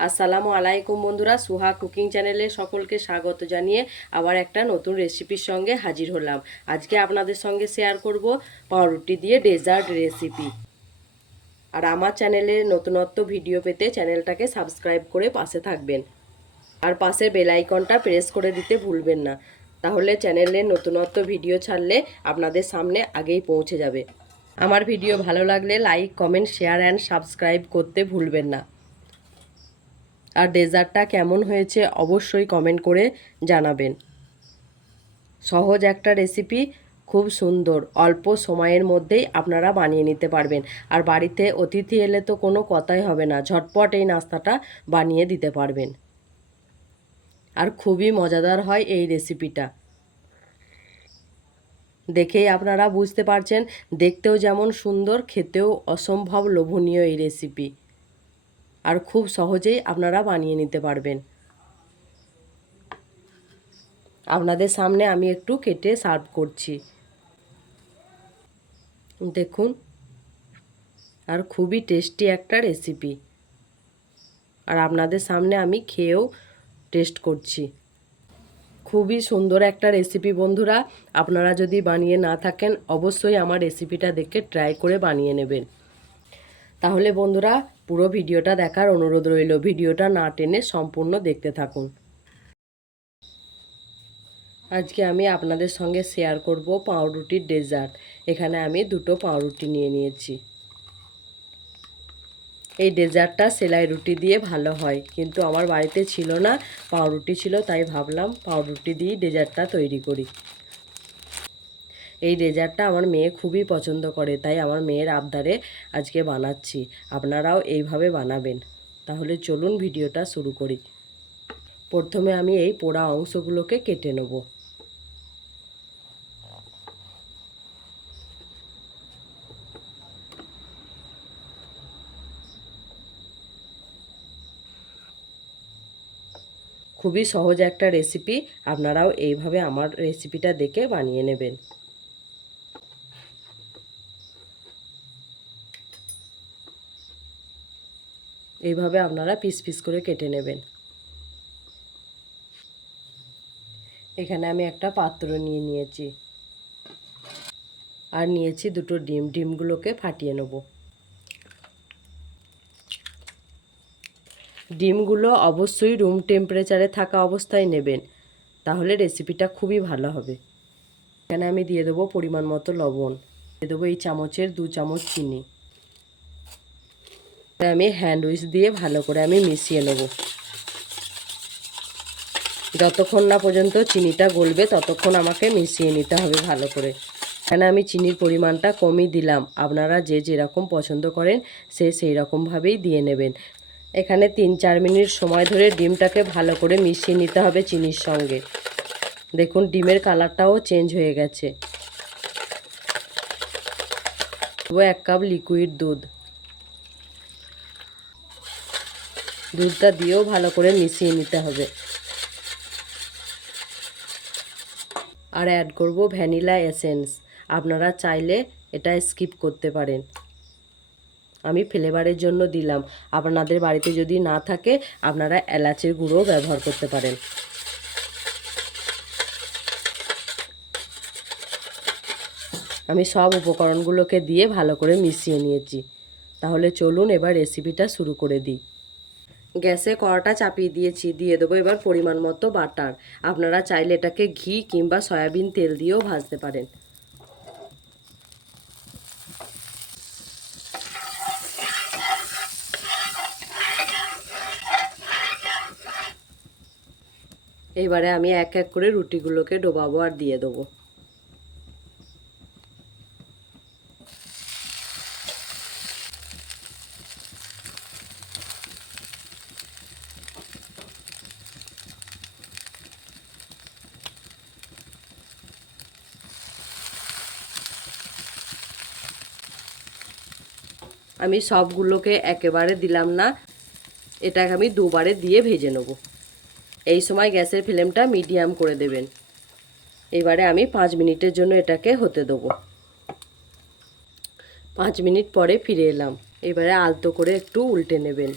আসসালামু আলাইকুম বন্ধুরা, সুহা কুকিং চ্যানেলে সকলকে স্বাগত জানিয়ে আবার একটা নতুন রেসিপির সঙ্গে হাজির হলাম। আজকে আপনাদের সঙ্গে শেয়ার করব পাউরুটি দিয়ে ডেজার্ট রেসিপি। আর আমার চ্যানেলে নতুনত্ব ভিডিও পেতে চ্যানেলটাকে সাবস্ক্রাইব করে পাশে থাকবেন। আর পাশে বেলাইকনটা প্রেস করে দিতে ভুলবেন না। তাহলে চ্যানেলে নতুনত্ব ভিডিও ছাড়লে আপনাদের সামনে আগেই পৌঁছে যাবে। আমার ভিডিও ভালো লাগলে like, comment, share, and subscribe করতে ভুলবেন না। আর ডেজার্টটা কেমন হয়েছে অবশ্যই কমেন্ট করে জানাবেন। সহজ একটা রেসিপি খুব সুন্দর, অল্প সময়ের মধ্যেই আপনারা বানিয়ে নিতে পারবেন। আর বাড়িতে অতিথি এলে তো কোনো কথাই হবে না, ঝটপট এই নাস্তাটা বানিয়ে দিতে পারবেন। আর খুবই মজাদার হয় এই রেসিপিটা দেখেই আপনারা বুঝতে পারছেন, দেখতেও যেমন সুন্দর, খেতেও অসম্ভব লোভনীয় এই রেসিপি আর খুব সহজেই আপনারা বানিয়ে নিতে পারবেন। আপনাদের সামনে আমি একটু কেটে সার্ভ করছি। দেখুন, আর খুবই টেস্টি একটা রেসিপি আর আপনাদের সামনে আমি খেয়েও টেস্ট করছি। খুবই সুন্দর একটা রেসিপি বন্ধুরা, আপনারা যদি বানিয়ে না থাকেন, অবশ্যই আমার রেসিপিটা দেখে ট্রাই করে বানিয়ে নেবেন। তাহলে বন্ধুরা পুরো ভিডিওটা দেখার অনুরোধ রইল। ভিডিওটা না টেনে সম্পূর্ণ দেখতে থাকুন। আজকে আমি আপনাদের সঙ্গে শেয়ার করব পাউরুটির ডেজার্ট এখানে আমি দুটো পাউরুটি নিয়ে নিয়েছি। এই ডেজার্টটা সেলাই রুটি দিয়ে ভালো হয়, কিন্তু আমার বাড়িতে ছিল না, পাউরুটি ছিল, তাই ভাবলাম পাউরুটি দিয়েই ডেজার্টটা তৈরি করি। এই ডেজার্টটা আমার মেয়ে খুবই পছন্দ করে, তাই আমার মেয়ের আবদারে আজকে বানাচ্ছি। আপনারাও এইভাবে বানাবেন। তাহলে চলুন ভিডিওটা শুরু করি। প্রথমে আমি এই পোড়া অংশগুলোকে কেটে নেব। খুবই সহজ একটা রেসিপি, আপনারাও এইভাবে আমার রেসিপিটা দেখে বানিয়ে নেবেন। এইভাবে আপনারা পিস পিস করে কেটে নেবেন। এখানে আমি একটা পাত্র নিয়ে নিয়েছি। আর নিয়েছি দুটো ডিম। ডিমগুলোকে ফাটিয়ে নেব। ডিমগুলো অবশ্যই রুম টেম্পারেচারে থাকা অবস্থায় নেবেন। তাহলে রেসিপিটা খুবই ভালো হবে। এখানে আমি দিয়ে দেবো পরিমাণ মতো লবণ। দিয়ে দেবো এই চামচের দু চামচ চিনি। আমি হ্যান্ড উইচ দিয়ে ভালো করে আমি মিশিয়ে নেব। যতক্ষণ না পর্যন্ত চিনিটা গলবে, ততক্ষণ আমাকে মিশিয়ে নিতে হবে ভালো করে। এখানে আমি চিনির পরিমাণটা কমই দিলাম, আপনারা যে যেরকম পছন্দ করেন, সে সেই রকমভাবেই দিয়ে নেবেন। এখানে তিন চার মিনিট সময় ধরে ডিমটাকে ভালো করে মিশিয়ে নিতে হবে চিনির সঙ্গে। দেখুন, ডিমের কালারটাও চেঞ্জ হয়ে গেছে। ও এক কাপ লিকুইড দুধ। দুধটা দিয়েও ভালো করে মিশিয়ে নিতে হবে। আর অ্যাড করব ভ্যানিলা এসেন্স আপনারা চাইলে এটা স্কিপ করতে পারেন। আমি ফ্লেভারের জন্য দিলাম। আপনাদের বাড়িতে যদি না থাকে, আপনারা এলাচের গুঁড়ো ব্যবহার করতে পারেন। আমি সব উপকরণগুলোকে দিয়ে ভালো করে মিশিয়ে নিয়েছি। তাহলে চলুন এবার রেসিপিটা শুরু করে দিই। গ্যাসে কড়াটা চাপিয়ে দিয়েছি, দিয়ে দেবো এবার পরিমাণ মতো বাটার। আপনারা চাইলে এটাকে ঘি কিংবা সয়াবিন তেল দিয়েও ভাজতে পারেন। এবারে আমি এক এক করে রুটিগুলোকে ডোবাবো আর দিয়ে দেবো। আমি সবগুলোকে একেবারে দিলাম না। এটাকে আমি দুবারে দিয়ে ভেজে নেব। এই সময় গ্যাসের ফ্লেমটা মিডিয়াম করে দেবেন। এবারে আমি পাঁচ মিনিটের জন্য এটাকে হতে দেব। পাঁচ মিনিট পরে ফিরে এলাম। এবারে আলতো করে একটু উল্টে নেবেন।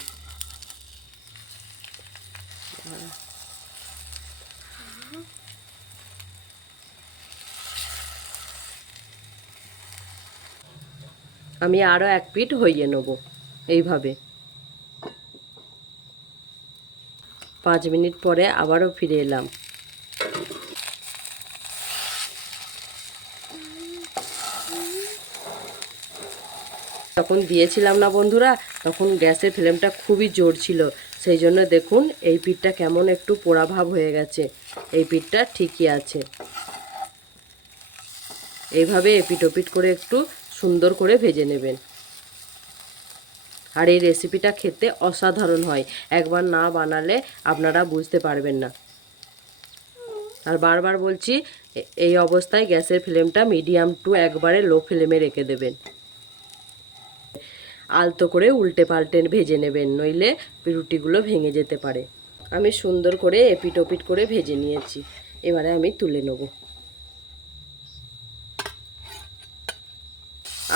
আমি আরও এক পিঠ হইয়ে নেব, এইভাবে। পাঁচ মিনিট পরে আবারও ফিরে এলাম। তখন দিয়েছিলাম না বন্ধুরা, তখন গ্যাসের ফ্লেমটা খুবই জোর ছিল। সেই জন্য দেখুন, এই পিঠটা কেমন একটু পোড়াভাব হয়ে গেছে। এই পিঠটা ঠিকই আছে। এইভাবে এপিট ওপিট করে একটু সুন্দর করে ভেজে নেবেন। আর এই রেসিপিটা খেতে অসাধারণ হয়। একবার না বানালে আপনারা বুঝতে পারবেন না। আর বারবার বলছি এই অবস্থায় গ্যাসের ফ্লেমটা মিডিয়াম টু একবারে লো ফ্লেমে রেখে দেবেন। আলতো করে উল্টে পাল্টে ভেজে নেবেন, নইলে রুটিগুলো ভেঙে যেতে পারে। আমি সুন্দর করে এপিট ওপিট করে ভেজে নিয়েছি। এবারে আমি তুলে নেব।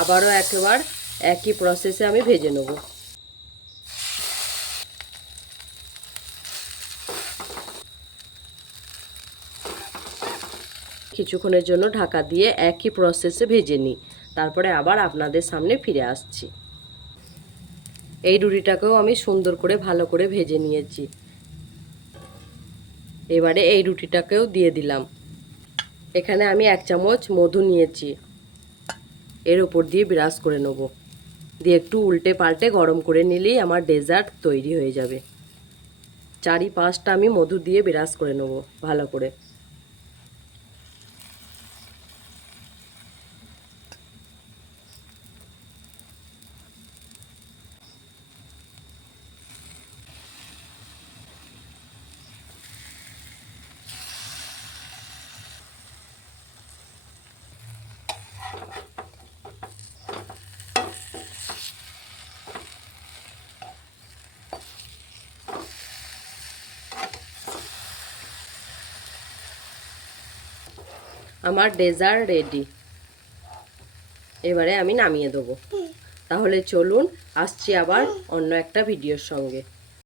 আবারও একবার একই প্রসেসে আমি ভেজে নেব। কিছুক্ষণের জন্য ঢাকা দিয়ে একই প্রসেসে ভেজে নিই। তারপরে আবার আপনাদের সামনে ফিরে আসছি। এই রুটিটাকেও আমি সুন্দর করে ভালো করে ভেজে নিয়েছি। এবারে এই রুটিটাকেও দিয়ে দিলাম। এখানে আমি এক চামচ মধু নিয়েছি। এর ওপর দিয়ে বিরাজ করে নেব। দিয়ে একটু উল্টে পাল্টে গরম করে নিলেই আমার ডেজার্ট তৈরি হয়ে যাবে। চারি পাঁচটা আমি মধু দিয়ে বিরাজ করে নেব ভালো করে। আমার ডেজার রেডি এবারে আমি নামিয়ে দেবো। তাহলে চলুন আসছি আবার অন্য একটা ভিডিওর সঙ্গে।